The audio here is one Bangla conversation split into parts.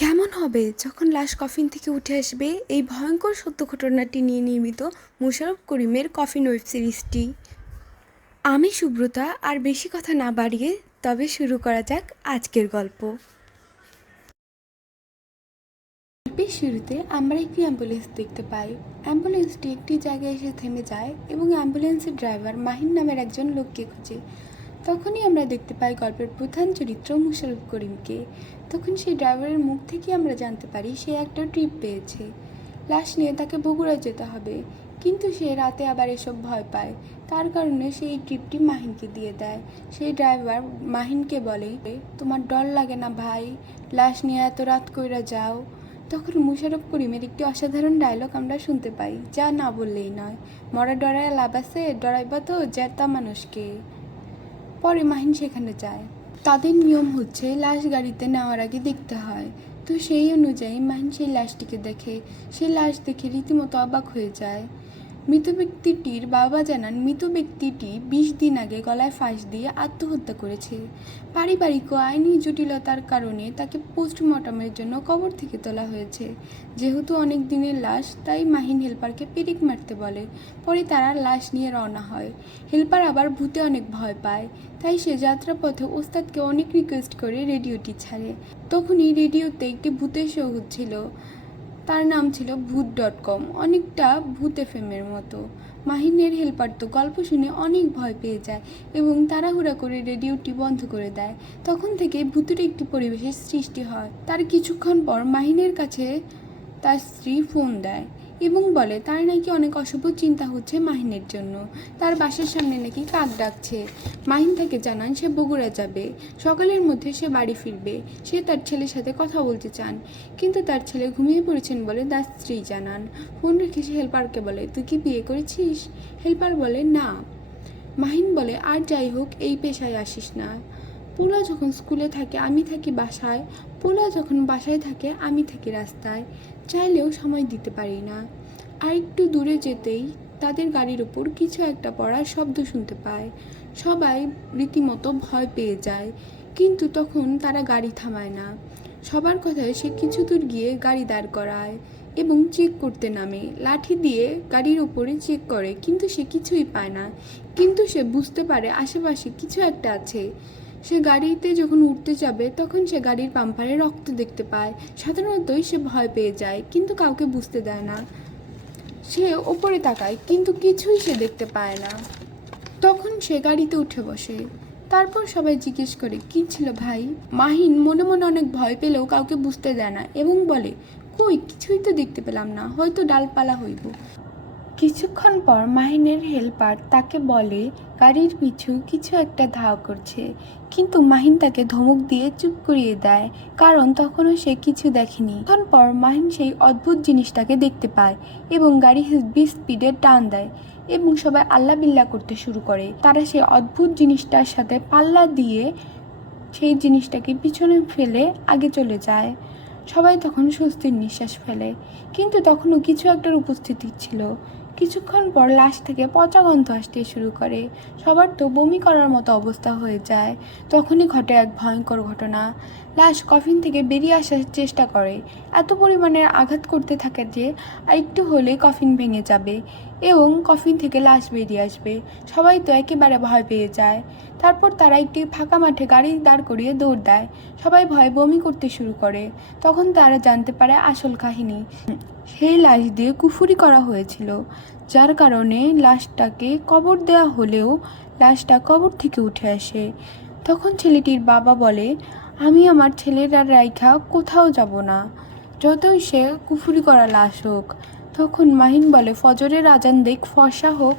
কেমন হবে যখন লাশ কফিন থেকে উঠে আসবে এই ভয়ঙ্কর সত্য ঘটনাটি নিয়ে নির্মিত মোশাররফ করিমের কফিন ওয়েব সিরিজটি। আমি সুব্রতা, আর বেশি কথা না বাড়িয়ে তবে শুরু করা যাক আজকের গল্প। গল্পের শুরুতে আমরা একটি অ্যাম্বুলেন্স দেখতে পাই। অ্যাম্বুলেন্সটি একটি জায়গায় এসে থেমে যায় এবং অ্যাম্বুলেন্সের ড্রাইভার মাহিন নামের একজন লোককে খোঁজে। তখনই আমরা দেখতে পাই গল্পের প্রধান চরিত্র মোশাররফ করিমকে। তখন সেই ড্রাইভারের মুখ থেকে আমরা জানতে পারি সে একটা ট্রিপ পেয়েছে, লাশ নিয়ে তাকে বগুড়া যেতে হবে। কিন্তু সে রাতে আবার এসব ভয় পায়, তার কারণে সে এই ট্রিপটি মাহিনকে দিয়ে দেয়। সেই ড্রাইভার মাহিনকে বলে, তোমার ডর লাগে না ভাই, লাশ নিয়ে এত রাত কইরা যাও। তখন মোশাররফ করিমের একটি অসাধারণ ডায়লগ আমরা শুনতে পাই, যা না বললেই নয়, মরা ডরায় লাভ আছে, ডরাইবা তো জেতা মানুষকে। পরে মাহিন সেখানে যায়। তাদের নিয়ম হচ্ছে লাশ গাড়িতে নেওয়ার আগে দেখতে হয়। তো সেই অনুযায়ী মাহিন সেই লাশটিকে দেখে। সেই লাশ দেখে রীতিমতো অবাক হয়ে যায়। মৃত ব্যক্তিটির বাবা জানান মৃত ব্যক্তিটি 20 দিন আগে গলায় ফাঁস দিয়ে আত্মহত্যা করেছে। পারিবারিক ও আইনি জটিলতার কারণে তাকে পোস্টমর্টমের জন্য কবর থেকে তোলা হয়েছে। যেহেতু অনেক দিনের লাশ, তাই মাহিন হেল্পারকে পেরেক মারতে বলে। পরে তারা লাশ নিয়ে রওনা হয়। হেল্পার আবার ভূতে অনেক ভয় পায়, তাই সে যাত্রাপথে ওস্তাদকে অনেক রিকোয়েস্ট করে রেডিওটি ছাড়ে। তখনই রেডিওতে একটি ভূতের শো হচ্ছিল। তার নাম ছিল ভূত.com, অনেকটা ভূত এফএমের মতো। মাহিনের হেল্পার তো গল্প শুনে অনেক ভয় পেয়ে যায় এবং তাড়াহুড়া করে রেডিওটি বন্ধ করে দেয়। তখন থেকে ভূতের একটি পরিবেশের সৃষ্টি হয়। তার কিছুক্ষণ পর মাহিনের কাছে তার স্ত্রী ফোন দেয় এবং বলে তার নাকি অনেক অশুভ চিন্তা হচ্ছে মাহিনের জন্য। তার বাসার সামনে নাকি কাক ডাকছে। মাহিন তাকে জানান সে বগুড়া যাবে, সকালের মধ্যে সে বাড়ি ফিরবে। সে তার ছেলের সাথে কথা বলতে চান, কিন্তু তার ছেলে ঘুমিয়ে পড়েছেন বলে তার স্ত্রী জানান। ফোন রেখে সে হেল্পারকে বলে, তুই কি বিয়ে করেছিস? হেল্পার বলে না। মাহিন বলে, আর যাই হোক এই পেশায় আসিস না। পোলা যখন স্কুলে থাকে আমি থাকি বাসায়, পোলা যখন বাসায় থাকে আমি থাকি রাস্তায়, চাইলেও সময় দিতে পারি না। আর একটু দূরে যেতেই তাদের গাড়ির ওপর কিছু একটা পড়ার শব্দ শুনতে পায়। সবাই রীতিমতো ভয় পেয়ে যায়, কিন্তু তখন তারা গাড়ি থামায় না। সবার কথায় সে কিছু দূর গিয়ে গাড়ি দাঁড় করায় এবং চেক করতে নামে। লাঠি দিয়ে গাড়ির উপরে চেক করে, কিন্তু সে কিছুই পায় না। কিন্তু সে বুঝতে পারে আশেপাশে কিছু একটা আছে। সে গাড়িতে যখন উঠতে যাবে তখন সে গাড়ির পাম্পারে রক্ত দেখতে পায়। সাধারণতই সে ভয় পেয়ে যায়, কিন্তু কাউকে বুঝতে দেয় না। সে ওপরে তাকায়, কিন্তু কিছুই সে দেখতে পায় না। তখন সে গাড়িতে উঠে বসে। তারপর সবাই জিজ্ঞেস করে, কি ছিল ভাই? মাহিন মনে মনে অনেক ভয় পেলেও কাউকে বুঝতে দেয় না এবং বলে, কই কিছুই তো দেখতে পেলাম না, হয়তো ডালপালা হইব। কিছুক্ষণ পর মাহিনের হেল্পার তাকে বলে গাড়ির পিছু কিছু একটা ধাওয়া করছে, কিন্তু মাহিন তাকে ধমক দিয়ে চুপ করিয়ে দেয়, কারণ তখনও সে কিছু দেখেনি। তখন পর মাহিন সেই অদ্ভুত জিনিসটাকে দেখতে পায় এবং গাড়ি হেভি স্পিডে টান দেয় এবং সবাই আল্লাহ বিল্লাহ করতে শুরু করে। তারা সেই অদ্ভুত জিনিসটার সাথে পাল্লা দিয়ে সেই জিনিসটাকে পিছনে ফেলে আগে চলে যায়। সবাই তখন স্বস্তির নিঃশ্বাস ফেলে, কিন্তু তখনও কিছু একটার উপস্থিতি ছিল। কিছুক্ষণ পর লাশ থেকে পচা গন্ধ আসতে শুরু করে। সবার তো বমি করার মতো অবস্থা হয়ে যায়। তখনই ঘটে এক ভয়ঙ্কর ঘটনা। লাশ কফিন থেকে বেরিয়ে আসার চেষ্টা করে, এত পরিমাণে আঘাত করতে থাকে যে আরেকটু হলে কফিন ভেঙে যাবে এবং কফিন থেকে লাশ বেরিয়ে আসবে। সবাই তো একেবারে ভয় পেয়ে যায়। তারপর তারা একটি ফাঁকা মাঠে গাড়ি দাঁড় করিয়ে দৌড় দেয়। সবাই ভয়ে বমি করতে শুরু করে। তখন তারা জানতে পারে আসল কাহিনী। সেই লাশ দিয়ে কুফুরি করা হয়েছিল, যার কারণে লাশটাকে কবর দেওয়া হলেও লাশটা কবর থেকে উঠে আসে। তখন ছেলেটির বাবা বলে, আমি আমার ছেলেরা রাইখা কোথাও যাব না, যতই সে কুফুরি করা লাশ হোক। তখন মাহিন বলে, ফজরের আজান দেখ ফর্সা হোক,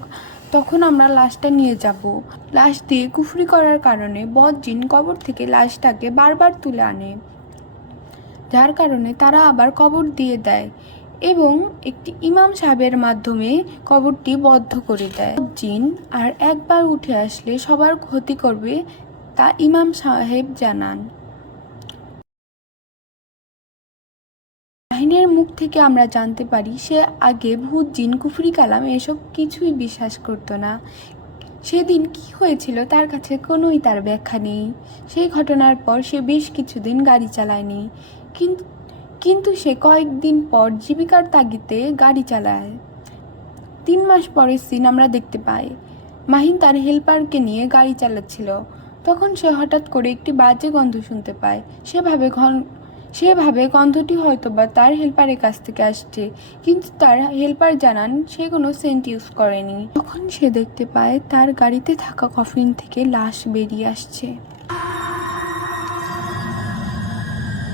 তখন আমরা লাশটা নিয়ে যাব। লাশ দিয়ে কুফরি করার কারণে বদজিন কবর থেকে লাশটাকে বারবার তুলে আনে, যার কারণে তারা আবার কবর দিয়ে দেয় এবং একটি ইমাম সাহেবের মাধ্যমে কবরটি বদ্ধ করে দেয়। জিন আর একবার উঠে আসলে সবার ক্ষতি করবে, তা ইমাম সাহেব জানান। মাহিনের মুখ থেকে আমরা জানতে পারি সে আগে ভূত জিন কুফরি কালাম এসব কিছুই বিশ্বাস করতো না। সেদিন কি হয়েছিল তার কাছে কোনোই তার ব্যাখ্যা নেই। সেই ঘটনার পর সে বেশ কিছুদিন গাড়ি চালায়নি কিন্তু কিন্তু সে কয়েকদিন পর জীবিকার তাগিদে গাড়ি চালায়। 3 মাস পরের সিন আমরা দেখতে পাই, মাহিন তার হেল্পারকে নিয়ে গাড়ি চালাচ্ছিল। তখন সে হঠাৎ করে একটি বাজে গন্ধ শুনতে পায়। সে ভাবে গন্ধটি হয়তোবা তার হেল্পারের কাছ থেকে আসছে, কিন্তু তার হেল্পার জানান সে কোনো সেন্ট ইউজ করেনি। তখন সে দেখতে পায় তার গাড়িতে থাকা কফিন থেকে লাশ বেরিয়ে আসছে।